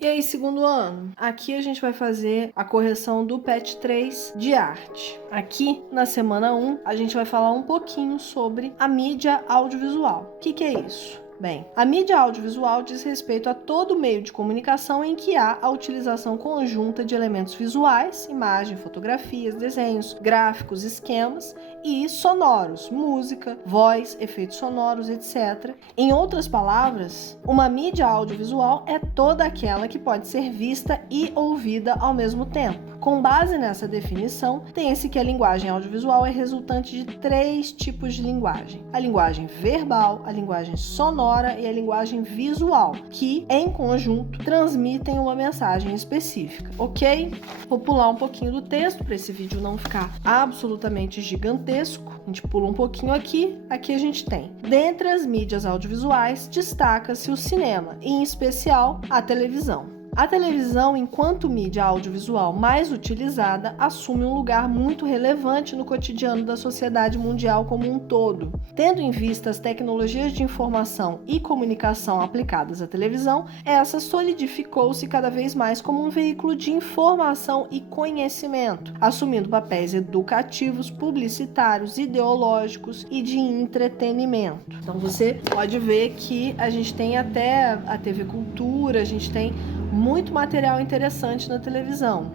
E aí, segundo ano? Aqui a gente vai fazer a correção do PET 3 de arte. Aqui, na semana 1, a gente vai falar um pouquinho sobre a mídia audiovisual. O que é isso? Bem, a mídia audiovisual diz respeito a todo meio de comunicação em que há a utilização conjunta de elementos visuais, imagem, fotografias, desenhos, gráficos, esquemas e sonoros, música, voz, efeitos sonoros, etc. Em outras palavras, uma mídia audiovisual é toda aquela que pode ser vista e ouvida ao mesmo tempo. Com base nessa definição, tem-se que a linguagem audiovisual é resultante de 3 tipos de linguagem: a linguagem verbal, a linguagem sonora e a linguagem visual, que, em conjunto, transmitem uma mensagem específica, ok? Vou pular um pouquinho do texto para esse vídeo não ficar absolutamente gigantesco. A gente pula um pouquinho aqui. Aqui a gente tem: dentre as mídias audiovisuais, destaca-se o cinema, e em especial a televisão. A televisão, enquanto mídia audiovisual mais utilizada, assume um lugar muito relevante no cotidiano da sociedade mundial como um todo. Tendo em vista as tecnologias de informação e comunicação aplicadas à televisão, essa solidificou-se cada vez mais como um veículo de informação e conhecimento, assumindo papéis educativos, publicitários, ideológicos e de entretenimento. Então você pode ver que a gente tem até a TV Cultura, a gente tem muito material interessante na televisão.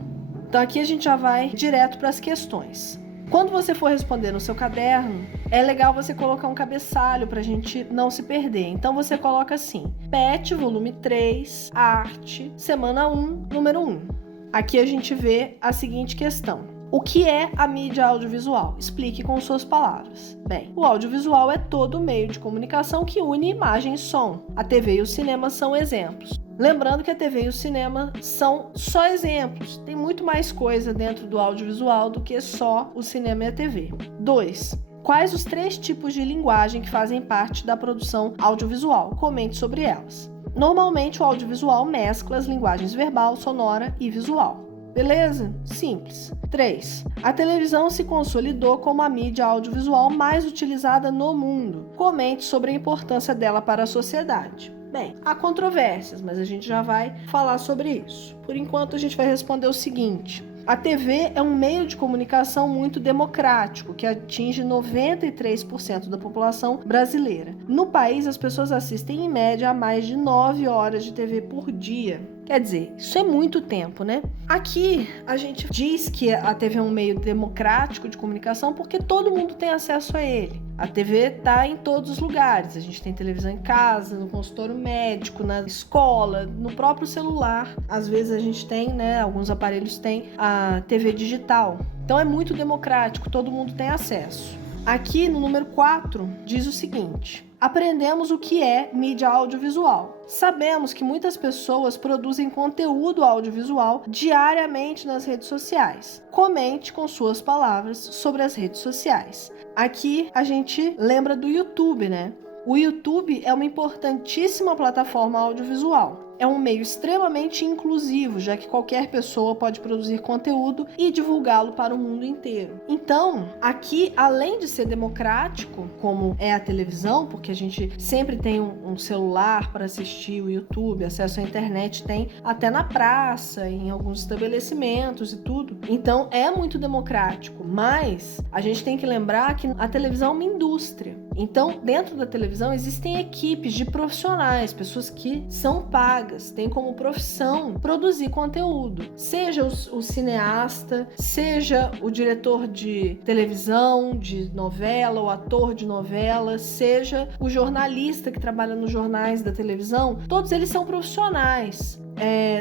Então aqui a gente já vai direto para as questões. Quando você for responder no seu caderno, é legal você colocar um cabeçalho para a gente não se perder. Então você coloca assim: PET, volume 3, arte, semana 1, número 1. Aqui a gente vê a seguinte questão: o que é a mídia audiovisual? Explique com suas palavras. Bem, o audiovisual é todo meio de comunicação que une imagem e som. A TV e o cinema são exemplos. Lembrando que a TV e o cinema são só exemplos. Tem muito mais coisa dentro do audiovisual do que só o cinema e a TV. 2. Quais os 3 tipos de linguagem que fazem parte da produção audiovisual? Comente sobre elas. Normalmente, o audiovisual mescla as linguagens verbal, sonora e visual. Beleza? Simples. 3. A televisão se consolidou como a mídia audiovisual mais utilizada no mundo. Comente sobre a importância dela para a sociedade. Bem, há controvérsias, mas a gente já vai falar sobre isso. Por enquanto, a gente vai responder o seguinte: a TV é um meio de comunicação muito democrático, que atinge 93% da população brasileira. No país, as pessoas assistem em média a mais de 9 horas de TV por dia. Quer dizer, isso é muito tempo, né? Aqui a gente diz que a TV é um meio democrático de comunicação porque todo mundo tem acesso a ele. A TV está em todos os lugares. A gente tem televisão em casa, no consultório médico, na escola, no próprio celular. Às vezes a gente tem, né? Alguns aparelhos têm a TV digital. Então é muito democrático, todo mundo tem acesso. Aqui no número 4 diz o seguinte: aprendemos o que é mídia audiovisual. Sabemos que muitas pessoas produzem conteúdo audiovisual diariamente nas redes sociais. Comente com suas palavras sobre as redes sociais. Aqui a gente lembra do YouTube, né? O YouTube é uma importantíssima plataforma audiovisual. É um meio extremamente inclusivo, já que qualquer pessoa pode produzir conteúdo e divulgá-lo para o mundo inteiro. Então, aqui, além de ser democrático, como é a televisão, porque a gente sempre tem um celular para assistir o YouTube, acesso à internet tem até na praça, em alguns estabelecimentos e tudo. Então, é muito democrático, mas a gente tem que lembrar que a televisão é uma indústria. Então, dentro da televisão existem equipes de profissionais, pessoas que são pagas, têm como profissão produzir conteúdo. Seja o cineasta, seja o diretor de televisão, de novela, o ator de novela, seja o jornalista que trabalha nos jornais da televisão, todos eles são profissionais.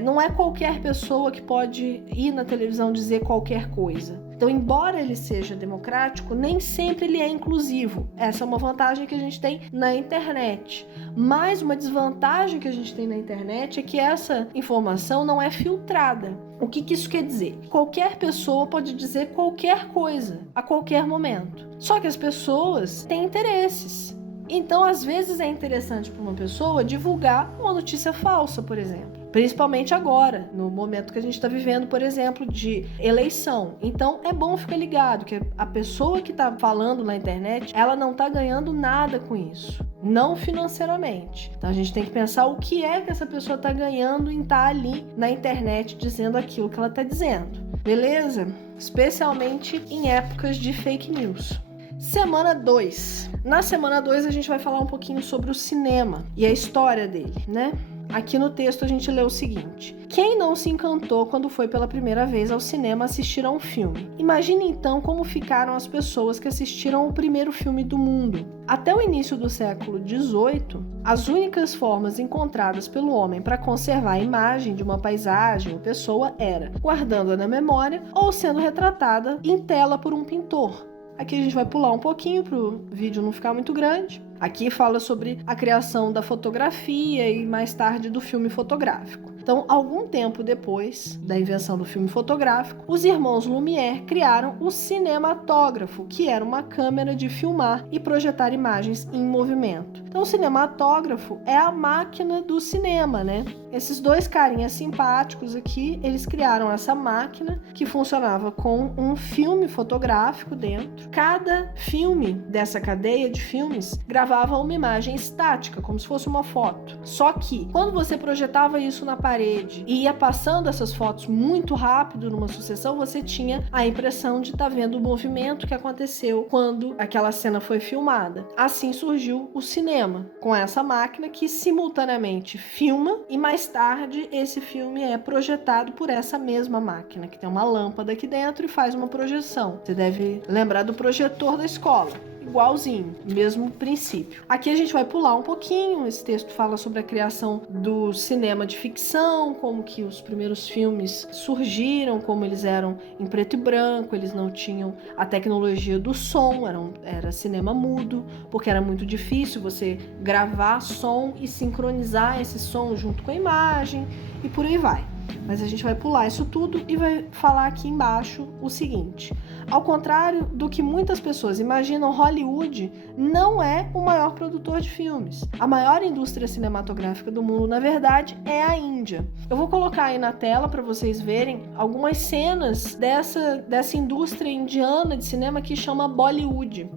Não é qualquer pessoa que pode ir na televisão dizer qualquer coisa. Então, embora ele seja democrático, nem sempre ele é inclusivo. Essa é uma vantagem que a gente tem na internet. Mas uma desvantagem que a gente tem na internet é que essa informação não é filtrada. O que isso quer dizer? Qualquer pessoa pode dizer qualquer coisa, a qualquer momento. Só que as pessoas têm interesses. Então, às vezes é interessante para uma pessoa divulgar uma notícia falsa, por exemplo. Principalmente agora, no momento que a gente está vivendo, por exemplo, de eleição. Então, é bom ficar ligado que a pessoa que está falando na internet, ela não está ganhando nada com isso. não financeiramente. Então a gente tem que pensar o que é que essa pessoa está ganhando em estar ali na internet dizendo aquilo que ela está dizendo. Beleza? Especialmente em épocas de fake news. Semana 2. Na semana 2 a gente vai falar um pouquinho sobre o cinema e a história dele, né? Aqui no texto a gente lê o seguinte: quem não se encantou quando foi pela primeira vez ao cinema assistir a um filme? Imagine então como ficaram as pessoas que assistiram ao primeiro filme do mundo. Até o início do século XVIII, as únicas formas encontradas pelo homem para conservar a imagem de uma paisagem ou pessoa era guardando-a na memória ou sendo retratada em tela por um pintor. Aqui a gente vai pular um pouquinho para o vídeo não ficar muito grande. Aqui fala sobre a criação da fotografia e mais tarde do filme fotográfico. Então, algum tempo depois da invenção do filme fotográfico, os irmãos Lumière criaram o cinematógrafo, que era uma câmera de filmar e projetar imagens em movimento. Então, o cinematógrafo é a máquina do cinema, né? Esses dois carinhas simpáticos aqui, eles criaram essa máquina que funcionava com um filme fotográfico dentro. Cada filme dessa cadeia de filmes gravava uma imagem estática, como se fosse uma foto. Só que, quando você projetava isso na parede e ia passando essas fotos muito rápido numa sucessão, você tinha a impressão de estar vendo o movimento que aconteceu quando aquela cena foi filmada. Assim surgiu o cinema, com essa máquina que simultaneamente filma e mais tarde esse filme é projetado por essa mesma máquina, que tem uma lâmpada aqui dentro e faz uma projeção. Você deve lembrar do projetor da escola. Igualzinho, mesmo princípio. Aqui a gente vai pular um pouquinho, esse texto fala sobre a criação do cinema de ficção, como que os primeiros filmes surgiram, como eles eram em preto e branco, eles não tinham a tecnologia do som, era cinema mudo, porque era muito difícil você gravar som e sincronizar esse som junto com a imagem, e por aí vai. Mas a gente vai pular isso tudo e vai falar aqui embaixo o seguinte: ao contrário do que muitas pessoas imaginam, Hollywood não é o maior produtor de filmes. A maior indústria cinematográfica do mundo, na verdade, é a Índia. Eu vou colocar aí na tela para vocês verem algumas cenas dessa indústria indiana de cinema que chama Bollywood.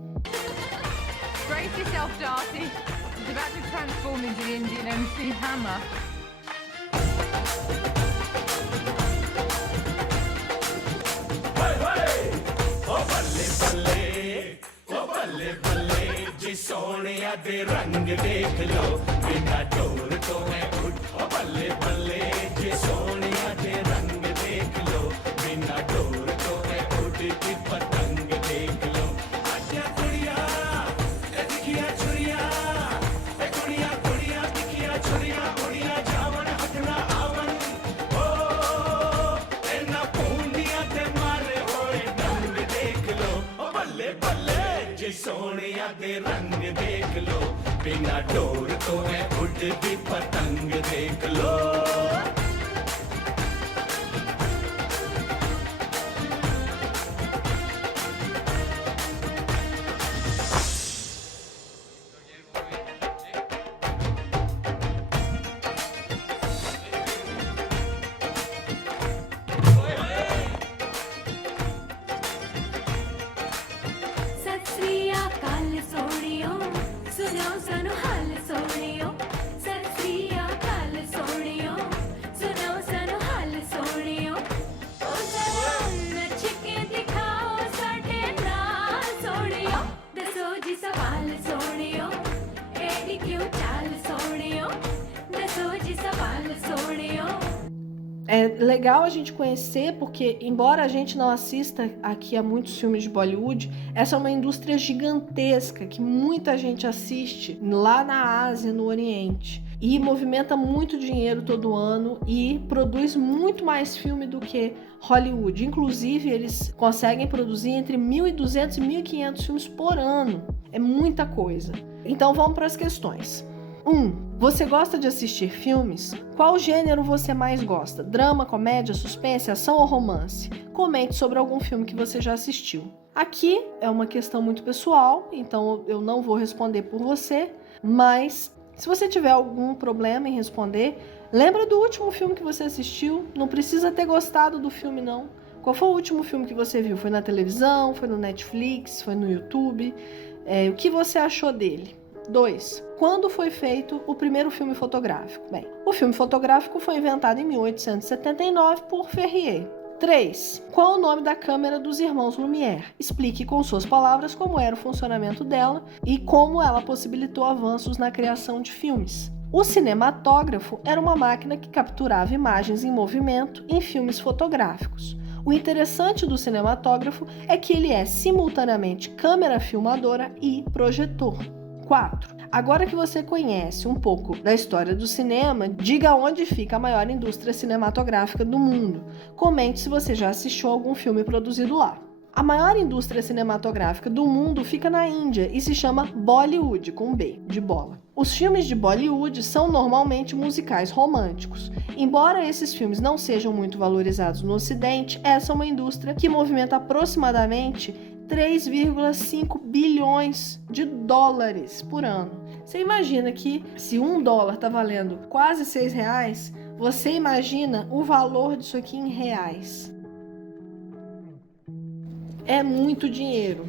Brace yourself, Darcy. He's about to transform into the Indian MC Hammer. ਬੱਲੇ ਬੱਲੇ ਜੀ ਸੋਹਣਿਆ ਦੇ ਰੰਗ ਦੇਖ ਲੋ ਬਿਨਾ ਡੋਰ ਤੋਂ ਹੈ ਉੱਠ ਬੱਲੇ ਬੱਲੇ ਜੀ ਸੋਹਣਿਆ ਦੇ ਰੰਗ ਦੇਖ ਲੋ ਬਿਨਾ ਡੋਰ ਤੋਂ ਹੈ ਉੱਡ ਦੀ ਪਤੰਗ ਦੇਖ ਲੋ ਆਜਾ ਕੁੜੀਆਂ ਇਹ ਦਿਖਿਆ ਛੁਰੀਆਂ ਇਹ ਕੁੜੀਆਂ ਕੁੜੀਆਂ ਦਿਖਿਆ ਛੁਰੀਆਂ ਕੁੜੀਆਂ ਜਾਵਣ ਹਟਣਾ ਆਵਣ ਓ ਇਹਨਾਂ ਪੂੰਡੀਆਂ ਤੇ ਮਾਰੇ ਹੋਏ ਡੰਗ ਦੇਖ ਲੋ ਬੱਲੇ ਬੱਲੇ ਸੋਹਣਿਆ ਦੇ ਰੰਗ ਦੇਖ ਲੋ ਬਿਨਾ ਡੋਰ ਤੋਂ ਹੈ ਉੱਡਦੀ ਪਤੰਗ ਦੇਖ ਲੋ É legal a gente conhecer porque, embora a gente não assista aqui a muitos filmes de Bollywood, essa é uma indústria gigantesca que muita gente assiste lá na Ásia, no Oriente, e movimenta muito dinheiro todo ano e produz muito mais filme do que Hollywood. Inclusive, eles conseguem produzir entre 1.200 e 1.500 filmes por ano. É muita coisa. Então vamos para as questões. 1. Você gosta de assistir filmes? Qual gênero você mais gosta? Drama, comédia, suspense, ação ou romance? Comente sobre algum filme que você já assistiu. Aqui é uma questão muito pessoal, então eu não vou responder por você, mas se você tiver algum problema em responder, lembra do último filme que você assistiu? Não precisa ter gostado do filme, não. Qual foi o último filme que você viu? Foi na televisão? Foi no Netflix? Foi no YouTube? O que você achou dele? 2. Quando foi feito o primeiro filme fotográfico? Bem, o filme fotográfico foi inventado em 1879 por Ferrier. 3. Qual o nome da câmera dos irmãos Lumière? Explique com suas palavras como era o funcionamento dela e como ela possibilitou avanços na criação de filmes. O cinematógrafo era uma máquina que capturava imagens em movimento em filmes fotográficos. O interessante do cinematógrafo é que ele é simultaneamente câmera filmadora e projetor. 4. Agora que você conhece um pouco da história do cinema, diga onde fica a maior indústria cinematográfica do mundo. Comente se você já assistiu algum filme produzido lá. A maior indústria cinematográfica do mundo fica na Índia e se chama Bollywood, com B, de bola. Os filmes de Bollywood são normalmente musicais românticos. Embora esses filmes não sejam muito valorizados no Ocidente, essa é uma indústria que movimenta aproximadamente 3,5 bilhões de dólares por ano. Você imagina que se $1 está valendo quase R$6, você imagina o valor disso aqui em reais. É muito dinheiro.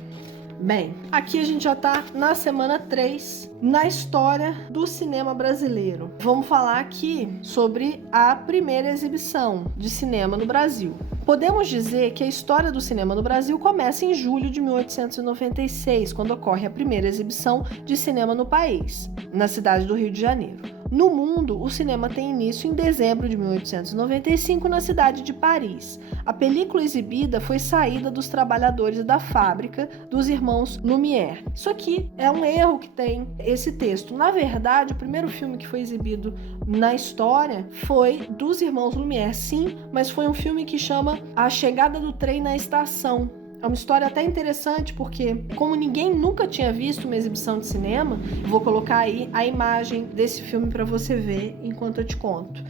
Bem, aqui a gente já está na semana 3, na história do cinema brasileiro. Vamos falar aqui sobre a primeira exibição de cinema no Brasil. Podemos dizer que a história do cinema no Brasil começa em julho de 1896, quando ocorre a primeira exibição de cinema no país, na cidade do Rio de Janeiro. No mundo, o cinema tem início em dezembro de 1895 na cidade de Paris. A película exibida foi Saída dos Trabalhadores da Fábrica dos Irmãos Lumière. Isso aqui é um erro que tem esse texto. Na verdade, o primeiro filme que foi exibido na história foi dos Irmãos Lumière, sim, mas foi um filme que chama A Chegada do Trem na Estação. É uma história até interessante porque, como ninguém nunca tinha visto uma exibição de cinema, vou colocar aí a imagem desse filme para você ver enquanto eu te conto.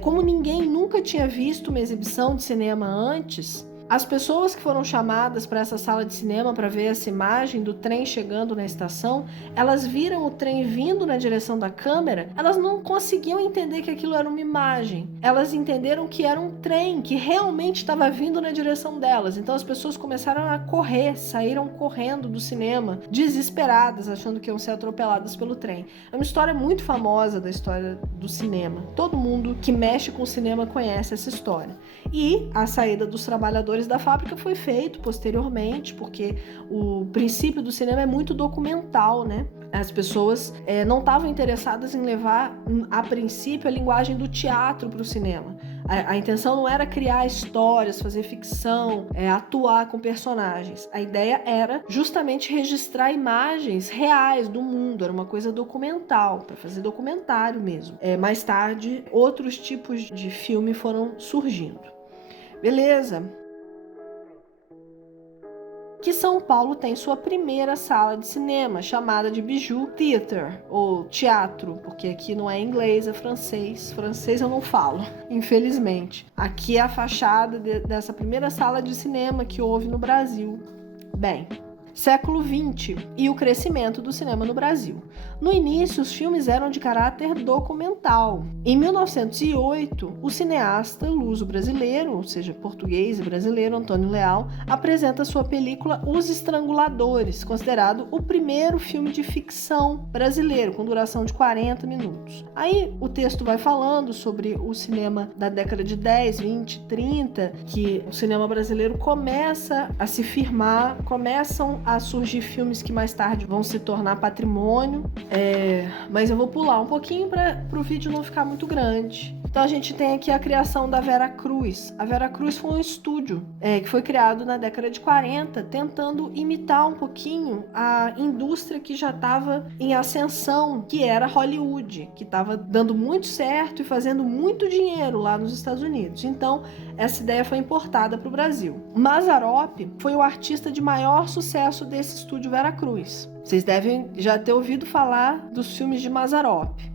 Como ninguém nunca tinha visto uma exibição de cinema antes, as pessoas que foram chamadas para essa sala de cinema para ver essa imagem do trem chegando na estação, elas viram o trem vindo na direção da câmera, elas não conseguiam entender que aquilo era uma imagem. Elas entenderam que era um trem que realmente estava vindo na direção delas. Então as pessoas começaram a correr, saíram correndo do cinema, desesperadas, achando que iam ser atropeladas pelo trem. É uma história muito famosa da história do cinema. Todo mundo que mexe com o cinema conhece essa história. E a Saída dos Trabalhadores da Fábrica foi feito posteriormente, porque o princípio do cinema é muito documental, né? As pessoas não estavam interessadas em levar, a princípio, a linguagem do teatro para o cinema. A intenção não era criar histórias, fazer ficção, atuar com personagens. A ideia era justamente registrar imagens reais do mundo, era uma coisa documental, para fazer documentário mesmo. Mais tarde, outros tipos de filme foram surgindo. Beleza? Que São Paulo tem sua primeira sala de cinema, chamada de Bijou Theatre, ou teatro, porque aqui não é inglês, é francês. Francês eu não falo, infelizmente. Aqui é a fachada dessa primeira sala de cinema que houve no Brasil. Bem, século XX e o crescimento do cinema no Brasil. No início, os filmes eram de caráter documental. Em 1908, o cineasta luso-brasileiro, ou seja, português e brasileiro, Antônio Leal, apresenta sua película Os Estranguladores, considerado o primeiro filme de ficção brasileiro, com duração de 40 minutos. Aí o texto vai falando sobre o cinema da década de 10, 20, 30, que o cinema brasileiro começa a se firmar, começam a surgir filmes que mais tarde vão se tornar patrimônio, mas eu vou pular um pouquinho para o vídeo não ficar muito grande. Então a gente tem aqui a criação da Vera Cruz. A Vera Cruz foi um estúdio que foi criado na década de 40, tentando imitar um pouquinho a indústria que já estava em ascensão, que era Hollywood, que estava dando muito certo e fazendo muito dinheiro lá nos Estados Unidos. Então essa ideia foi importada para o Brasil. Mazzaropi foi o artista de maior sucesso desse estúdio Vera Cruz. Vocês devem já ter ouvido falar dos filmes de Mazzaropi.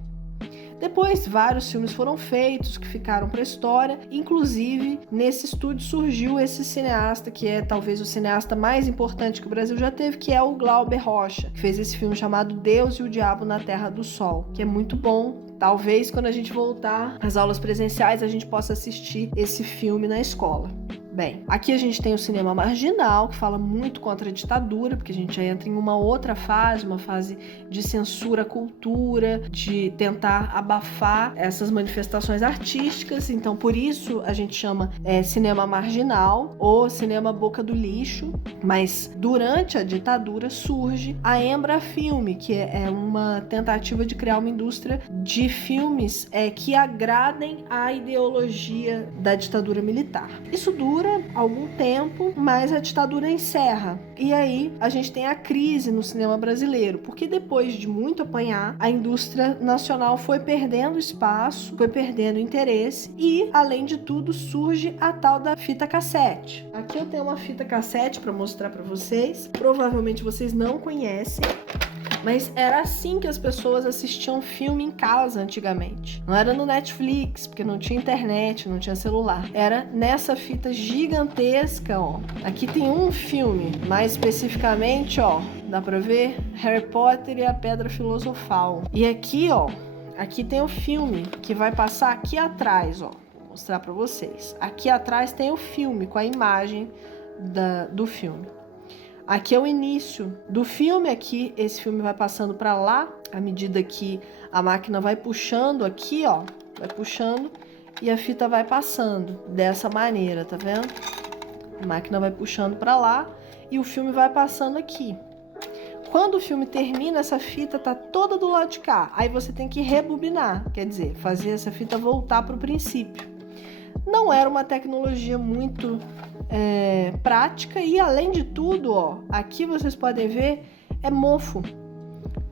Depois, vários filmes foram feitos que ficaram para a história. Inclusive, nesse estúdio surgiu esse cineasta, que é talvez o cineasta mais importante que o Brasil já teve, que é o Glauber Rocha, que fez esse filme chamado Deus e o Diabo na Terra do Sol, que é muito bom. Talvez, quando a gente voltar às aulas presenciais, a gente possa assistir esse filme na escola. Bem, aqui a gente tem o cinema marginal, que fala muito contra a ditadura, porque a gente já entra em uma outra fase, uma fase de censura à cultura, de tentar abafar essas manifestações artísticas. Então, por isso a gente chama cinema marginal ou cinema boca do lixo. Mas durante a ditadura surge a Embrafilme, que é uma tentativa de criar uma indústria de filmes que agradem à ideologia da ditadura militar. Isso dura algum tempo, mas a ditadura encerra. E aí a gente tem a crise no cinema brasileiro, porque depois de muito apanhar, a indústria nacional foi perdendo espaço, foi perdendo interesse e, além de tudo, surge a tal da fita cassete. Aqui eu tenho uma fita cassete para mostrar para vocês. Provavelmente vocês não conhecem. Mas era assim que as pessoas assistiam filme em casa antigamente. Não era no Netflix, porque não tinha internet, não tinha celular. Era nessa fita gigantesca, ó. Aqui tem um filme, mais especificamente, ó. Dá pra ver? Harry Potter e a Pedra Filosofal. E aqui, ó. Aqui tem o filme que vai passar aqui atrás, ó. Vou mostrar pra vocês. Aqui atrás tem o filme com a imagem do filme. Aqui é o início do filme, aqui esse filme vai passando para lá, à medida que a máquina vai puxando aqui, ó, vai puxando e a fita vai passando dessa maneira, tá vendo? A máquina vai puxando para lá e o filme vai passando aqui. Quando o filme termina, essa fita tá toda do lado de cá, aí você tem que rebobinar, quer dizer, fazer essa fita voltar para o princípio. Não era uma tecnologia muito prática e, além de tudo, ó, aqui vocês podem ver, é mofo,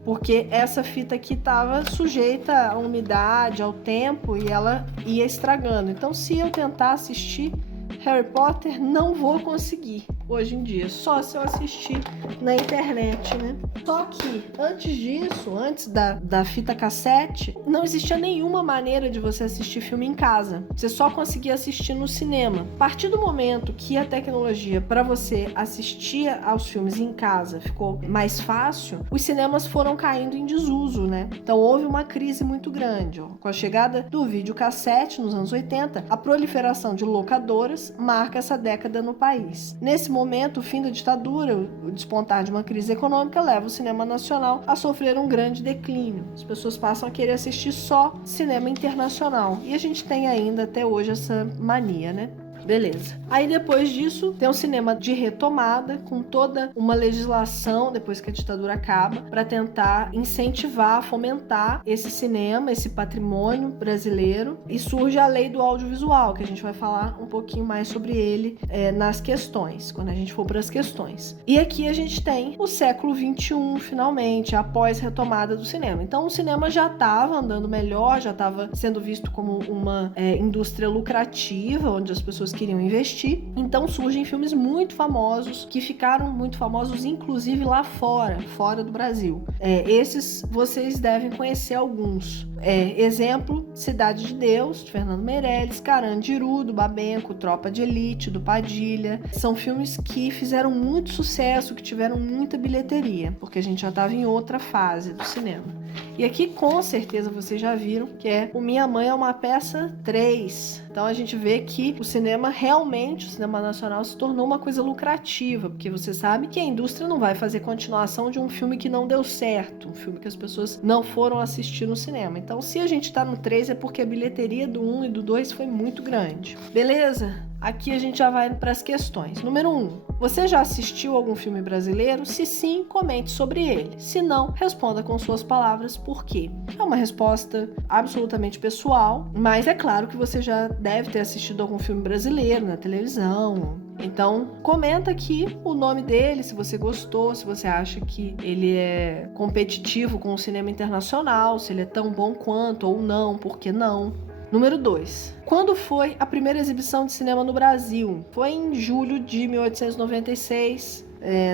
porque essa fita aqui estava sujeita à umidade, ao tempo, e ela ia estragando. Então, se eu tentar assistir Harry Potter, não vou conseguir hoje em dia, só se eu assistir na internet, né? Só que antes disso, antes da fita cassete, não existia nenhuma maneira de você assistir filme em casa. Você só conseguia assistir no cinema. A partir do momento que a tecnologia para você assistir aos filmes em casa ficou mais fácil, os cinemas foram caindo em desuso, né? Então houve uma crise muito grande, ó. Com a chegada do videocassete nos anos 80, a proliferação de locadoras marca essa década no país. Nesse momento, o fim da ditadura, o despontar de uma crise econômica leva o cinema nacional a sofrer um grande declínio. As pessoas passam a querer assistir só cinema internacional. E a gente tem ainda até hoje essa mania, né? Beleza. Aí depois disso tem um cinema de retomada com toda uma legislação depois que a ditadura acaba para tentar incentivar, fomentar esse cinema, esse patrimônio brasileiro, e surge a lei do audiovisual, que a gente vai falar um pouquinho mais sobre ele nas questões, quando a gente for para as questões. E aqui a gente tem o século XXI, finalmente, após retomada do cinema. Então o cinema já estava andando melhor, já estava sendo visto como uma indústria lucrativa, onde as pessoas queriam investir. Então surgem filmes muito famosos, que ficaram muito famosos inclusive lá fora do Brasil. Esses vocês devem conhecer alguns. Exemplo, Cidade de Deus, de Fernando Meirelles, Carandiru, do Babenco, Tropa de Elite, do Padilha. São filmes que fizeram muito sucesso, que tiveram muita bilheteria, porque a gente já estava em outra fase do cinema. E aqui com certeza vocês já viram que é o Minha Mãe é uma Peça 3. Então a gente vê que o cinema realmente, o cinema nacional se tornou uma coisa lucrativa, porque você sabe que a indústria não vai fazer continuação de um filme que não deu certo, um filme que as pessoas não foram assistir no cinema. Então se a gente tá no 3 é porque a bilheteria do 1 e do 2 foi muito grande. Beleza? Aqui a gente já vai para as questões. Número 1. Você já assistiu algum filme brasileiro? Se sim, comente sobre ele. Se não, responda com suas palavras por quê. É uma resposta absolutamente pessoal, mas é claro que você já deve ter assistido algum filme brasileiro na televisão. Então, comenta aqui o nome dele, se você gostou, se você acha que ele é competitivo com o cinema internacional, se ele é tão bom quanto ou não, por que não? Número 2. Quando foi a primeira exibição de cinema no Brasil? Foi em julho de 1896.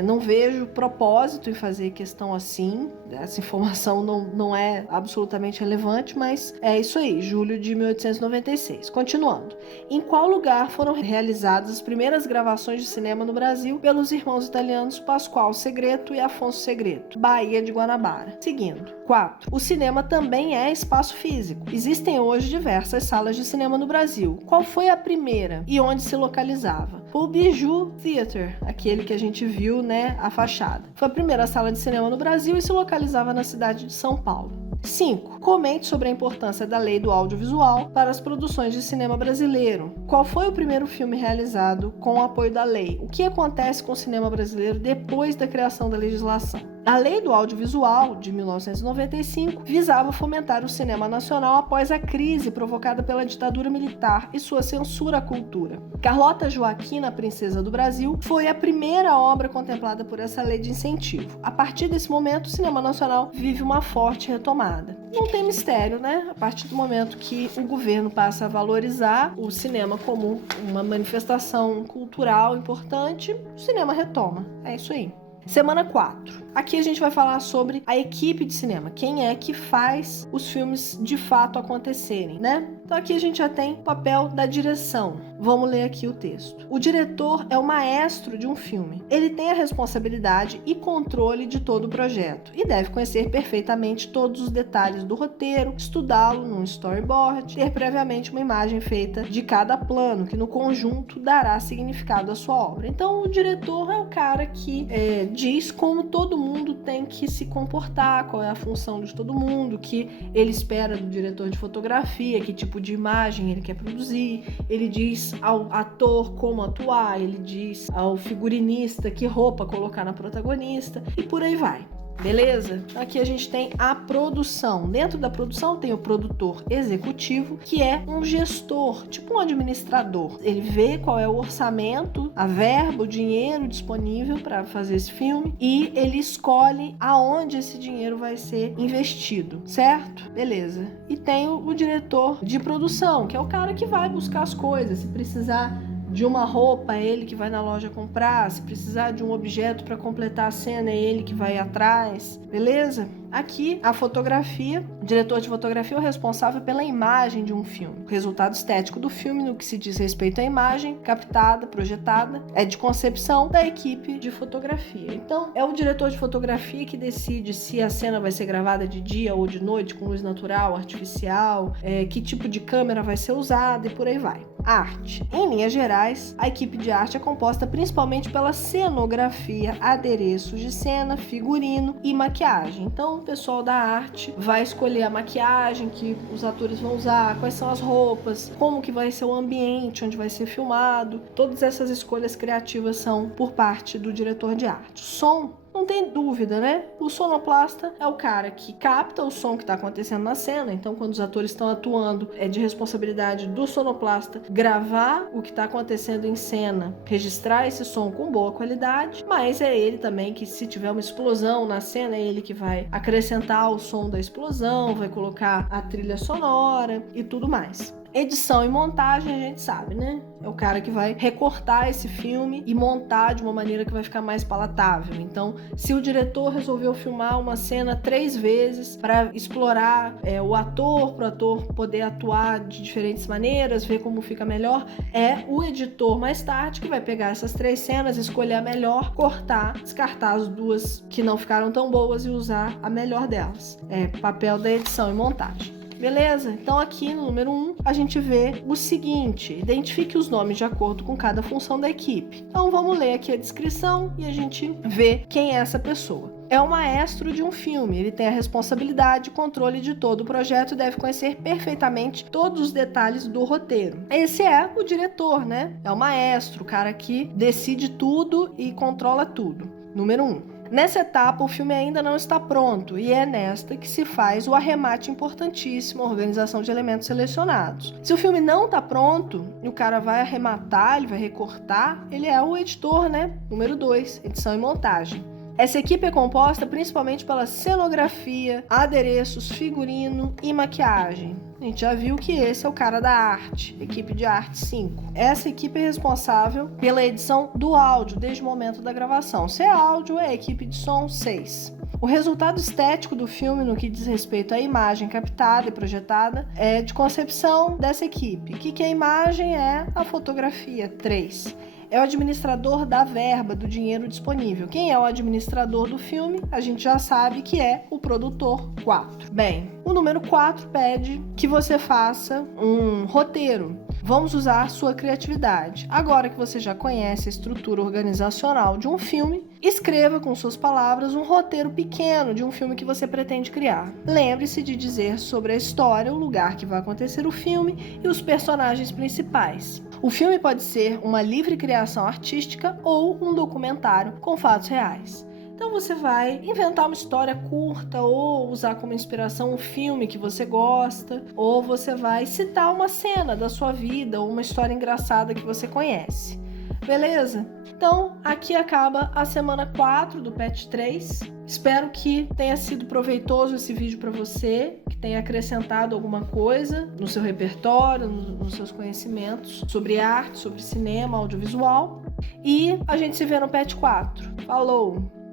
Não vejo propósito em fazer questão assim. Essa informação não é absolutamente relevante, mas é isso aí, julho de 1896. Continuando. Em qual lugar foram realizadas as primeiras gravações de cinema no Brasil pelos irmãos italianos Pascoal Segreto e Afonso Segreto? Baía de Guanabara. Seguindo. 4. O cinema também é espaço físico. Existem hoje diversas salas de cinema no Brasil. Qual foi a primeira e onde se localizava? O Bijou Theater, aquele que a gente viu, né, a fachada. Foi a primeira sala de cinema no Brasil e se localizava na cidade de São Paulo. 5. Comente sobre a importância da lei do audiovisual para as produções de cinema brasileiro. Qual foi o primeiro filme realizado com o apoio da lei? O que acontece com o cinema brasileiro depois da criação da legislação? A Lei do Audiovisual, de 1995, visava fomentar o cinema nacional após a crise provocada pela ditadura militar e sua censura à cultura. Carlota Joaquina, Princesa do Brasil, foi a primeira obra contemplada por essa lei de incentivo. A partir desse momento, o cinema nacional vive uma forte retomada. Não tem mistério, né? A partir do momento que o governo passa a valorizar o cinema como uma manifestação cultural importante, o cinema retoma. É isso aí. Semana 4. Aqui a gente vai falar sobre a equipe de cinema. Quem é que faz os filmes de fato acontecerem, né? Então aqui a gente já tem o papel da direção. Vamos ler aqui o texto. O diretor é o maestro de um filme. Ele tem a responsabilidade e controle de todo o projeto e deve conhecer perfeitamente todos os detalhes do roteiro, estudá-lo num storyboard, ter previamente uma imagem feita de cada plano, que no conjunto dará significado à sua obra. Então o diretor é o cara que diz como todo mundo tem que se comportar, qual é a função de todo mundo, que ele espera do diretor de fotografia, que tipo de imagem ele quer produzir, ele diz ao ator como atuar, ele diz ao figurinista que roupa colocar na protagonista e por aí vai. Beleza? Aqui a gente tem a produção. Dentro da produção tem o produtor executivo, que é um gestor, tipo um administrador. Ele vê qual é o orçamento, a verba, o dinheiro disponível para fazer esse filme e ele escolhe aonde esse dinheiro vai ser investido, certo? Beleza. E tem o diretor de produção, que é o cara que vai buscar as coisas. Se precisar de uma roupa, é ele que vai na loja comprar. Se precisar de um objeto para completar a cena, é ele que vai atrás. Beleza? Aqui, a fotografia. O diretor de fotografia é o responsável pela imagem de um filme. O resultado estético do filme, no que se diz respeito à imagem captada, projetada, é de concepção da equipe de fotografia. Então, é o diretor de fotografia que decide se a cena vai ser gravada de dia ou de noite, com luz natural, artificial, que tipo de câmera vai ser usada e por aí vai. Arte. Em linhas gerais, a equipe de arte é composta principalmente pela cenografia, adereços de cena, figurino e maquiagem. Então, o pessoal da arte vai escolher a maquiagem que os atores vão usar, quais são as roupas, como que vai ser o ambiente onde vai ser filmado. Todas essas escolhas criativas são por parte do diretor de arte. Som. Não tem dúvida, né? O sonoplasta é o cara que capta o som que está acontecendo na cena. Então, quando os atores estão atuando, é de responsabilidade do sonoplasta gravar o que está acontecendo em cena, registrar esse som com boa qualidade. Mas é ele também que, se tiver uma explosão na cena, é ele que vai acrescentar o som da explosão, vai colocar a trilha sonora e tudo mais. Edição e montagem, a gente sabe, né? É o cara que vai recortar esse filme e montar de uma maneira que vai ficar mais palatável. Então, se o diretor resolveu filmar uma cena 3 vezes para explorar o ator, para o ator poder atuar de diferentes maneiras, ver como fica melhor, é o editor mais tarde que vai pegar essas 3 cenas, escolher a melhor, cortar, descartar as 2 que não ficaram tão boas e usar a melhor delas. É papel da edição e montagem. Beleza? Então aqui no número 1 a gente vê o seguinte: identifique os nomes de acordo com cada função da equipe. Então vamos ler aqui a descrição e a gente vê quem é essa pessoa. É o maestro de um filme, ele tem a responsabilidade e controle de todo o projeto e deve conhecer perfeitamente todos os detalhes do roteiro. Esse é o diretor, né? É o maestro, o cara que decide tudo e controla tudo. Número 1. Nessa etapa, o filme ainda não está pronto e é nesta que se faz o arremate importantíssimo, a organização de elementos selecionados. Se o filme não está pronto e o cara vai arrematar, ele vai recortar, ele é o editor, né? Número 2, edição e montagem. Essa equipe é composta principalmente pela cenografia, adereços, figurino e maquiagem. A gente já viu que esse é o cara da arte, equipe de arte 5. Essa equipe é responsável pela edição do áudio desde o momento da gravação. Se é áudio, é a equipe de som 6. O O resultado estético do filme, no que diz respeito à imagem captada e projetada, é de concepção dessa equipe. O que é a imagem? É a fotografia. 3. É o administrador da verba, do dinheiro disponível. Quem é o administrador do filme? A gente já sabe que é o produtor. 4. Bem, o número 4 pede que você faça um roteiro. Vamos usar sua criatividade. Agora que você já conhece a estrutura organizacional de um filme, escreva com suas palavras um roteiro pequeno de um filme que você pretende criar. Lembre-se de dizer sobre a história, o lugar que vai acontecer o filme e os personagens principais. O filme pode ser uma livre criação artística ou um documentário com fatos reais. Então você vai inventar uma história curta ou usar como inspiração um filme que você gosta, ou você vai citar uma cena da sua vida ou uma história engraçada que você conhece. Beleza? Então, aqui acaba a semana 4 do PET 3. Espero que tenha sido proveitoso esse vídeo para você, que tenha acrescentado alguma coisa no seu repertório, nos seus conhecimentos sobre arte, sobre cinema, audiovisual. E a gente se vê no PET 4. Falou!